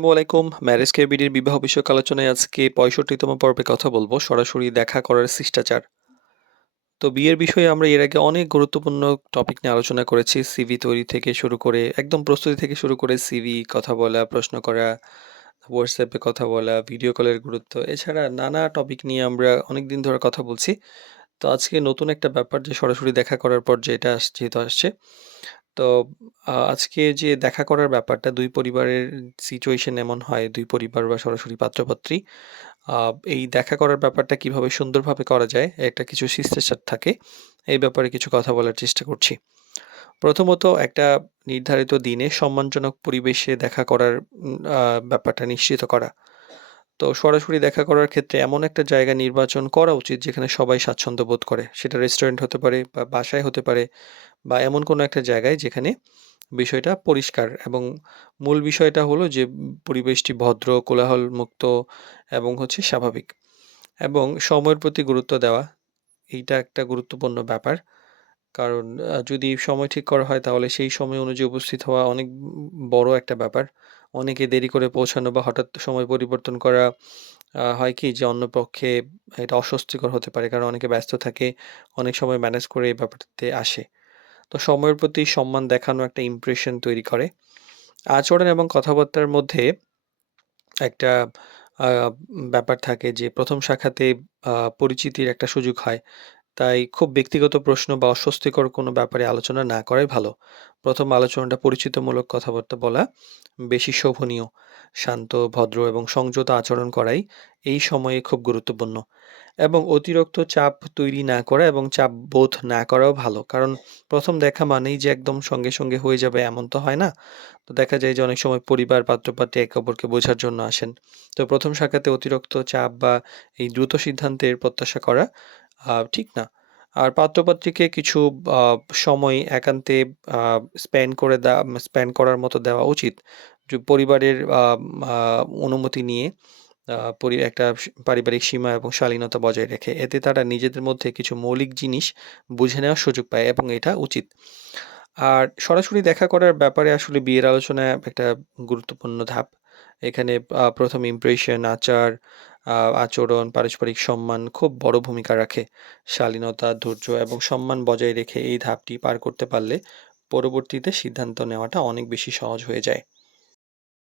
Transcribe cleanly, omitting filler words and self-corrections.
আসসালামু আলাইকুম। ম্যারেজ কেবিডির বিবাহ বিষয়ক আলোচনায় আজকে ৬৫তম পর্বে কথা বলব সরাসরি দেখা করার শিষ্টাচার। তো বিয়ের বিষয়ে আমরা এর আগে অনেক গুরুত্বপূর্ণ টপিক নিয়ে আলোচনা করেছি। সিভি তৈরি থেকে শুরু করে একদম প্রস্তুতি থেকে শুরু করে সিভি কথা বলা, প্রশ্ন করা, WhatsApp এ কথা বলা, ভিডিও কলের গুরুত্ব এছাড়া নানা টপিক নিয়ে আমরা অনেকদিন ধরে কথা বলছি। তো আজকে নতুন একটা ব্যাপার যে সরাসরি দেখা করার পর যেটা যেহেতু আসছে। তো আজকে যে দেখা করার ব্যাপারটা ২ পরিবারের সিচুয়েশন এমন হয়, ২ পরিবার বা সরাসরি পাত্র-পাত্রী আ এই দেখা করার ব্যাপারটা কিভাবে সুন্দরভাবে করা যায়, একটা কিছু শিষ্টাচার থাকে। এই ব্যাপারে কিছু কথা বলার চেষ্টা করছি। প্রথমত একটা নির্ধারিত দিনে সম্মানজনক পরিবেশে দেখা করার ব্যাপারটা নিশ্চিত করা। তো সরাসরি দেখা করার ক্ষেত্রে এমন একটা জায়গা নির্বাচন করা উচিত যেখানে সবাই স্বাচ্ছন্দ্য বোধ করে। সেটা রেস্টুরেন্ট হতে পারে বা বাসায় হতে পারে বা এমন কোনো একটা জায়গায় যেখানে বিষয়টা পরিষ্কার এবং মূল বিষয়টা হলো যে পরিবেশটি ভদ্র, কোলাহলমুক্ত এবং হচ্ছে স্বাভাবিক এবং সময়ের প্রতি গুরুত্ব দেওয়া। এইটা একটা গুরুত্বপূর্ণ ব্যাপার। কারণ যদি সময় ঠিক করা হয় তাহলে সেই সময় অনুযায়ী উপস্থিত হওয়া অনেক বড় একটা ব্যাপার। অনেকে দেরি করে পৌঁছানো বা হঠাৎ সময় পরিবর্তন করা হয় কি যে অন্য পক্ষে এটা অস্বস্তিকর হতে পারে। কারণ অনেকে ব্যস্ত থাকে, অনেক সময় ম্যানেজ করে এই ব্যাপারটাতে আসে। তো সময়ের প্রতি সম্মান দেখানো একটা ইমপ্রেশন তৈরি করে। আচরণ এবং কথাবার্তার মধ্যে একটা আ ব্যাপার থাকে যে ১ম সাক্ষাতে পরিচিতির একটা সুযোগ হয়। তাই খুব ব্যক্তিগত প্রশ্ন বা অস্বস্তিকর কোনো ব্যাপারে আলোচনা না করাই ভালো। ১ম আলোচনাটা পরিচিতমূলক কথাবার্তা বলা বেশি শোভনীয়। শান্ত, ভদ্র এবং সংযত আচরণ করাই এই সময়ে খুব গুরুত্বপূর্ণ। এবং অতিরিক্ত চাপ তৈরি না করা এবং চাপ বোধ না করাও ভালো। কারণ ১ম দেখা মানেই যে একদম সঙ্গে হয়ে যাবে এমন তো হয় না। তো দেখা যায় যে অনেক সময় পরিবার, পাত্র-পাত্রী একে অপরকে বোঝার জন্য আসেন। তো ১ম সাক্ষাতে অতিরিক্ত চাপ বা এই দ্রুত সিদ্ধান্তের প্রত্যাশা করা ঠিক না। আর পাত্র-পাত্রীকে কিছু আ সময় একান্তে আ স্পেন্ড করার মতো দেওয়া উচিত। পরিবারের আ অনুমতি নিয়ে একটা পারিবারিক সীমা এবং শালীনতা বজায় রেখে। এতে তারা নিজেদের মধ্যে কিছু মৌলিক জিনিস বুঝে নেওয়ার সুযোগ পায় এবং এটা উচিত। আর সরাসরি দেখা করার ব্যাপারে আসলে বিয়ের আলোচনায় একটা গুরুত্বপূর্ণ ধাপ। এখানে ১ম ইমপ্রেশন, আচরণ, পারস্পরিক সম্মান খুব বড় ভূমিকা রাখে। শালীনতা, ধৈর্য এবং সম্মান বজায় রেখে এই ধাপটি পার করতে পারলে পরবর্তীতে সিদ্ধান্ত নেওয়াটা অনেক বেশি সহজ হয়ে যায়।